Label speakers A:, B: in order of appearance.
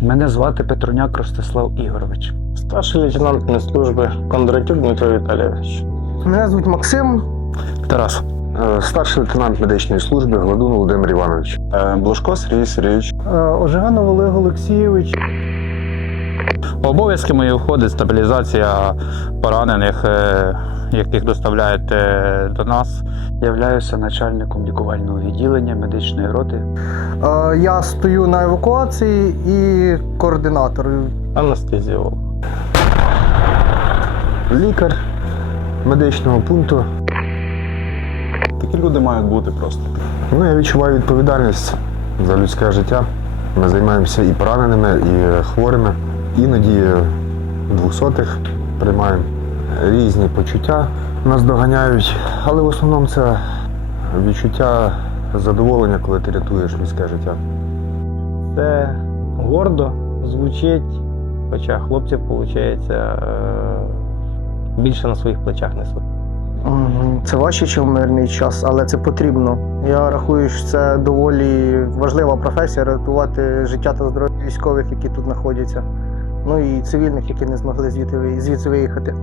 A: Мене звати Петруняк Ростислав Ігорович.
B: Старший лейтенант служби Кондратюк Дмитро Віталійович.
C: Мене звуть Максим.
A: Тарас.
D: Е, Старший лейтенант медичної служби Гладун Володимир Іванович.
B: Блушко Сергій Сергійович.
C: Ожиганов Олег Олексійович.
E: Обов'язки мої входить стабілізація поранених, е, яких доставляють е, до нас.
A: Являюся начальником лікувального відділення медичної роти.
C: Е, Я стою на евакуації і координатор.
B: Анестезіолог.
D: Лікар медичного пункту.
B: Такі люди мають бути просто.
D: Ну, я відчуваю відповідальність за людське життя. Ми займаємося і пораненими, і хворими. Іноді двохсотих приймаємо різні почуття. Нас доганяють, але в основному це відчуття задоволення, коли ти рятуєш людське життя.
B: Це гордо звучить, хоча хлопці, виходить, більше на своїх плечах несуть.
C: Це важче, ніж в мирний час, але це потрібно. Я рахую, що це доволі важлива професія рятувати життя та здоров'я військових, які тут знаходяться. Ну і цивільних, які не змогли звідти виїхати.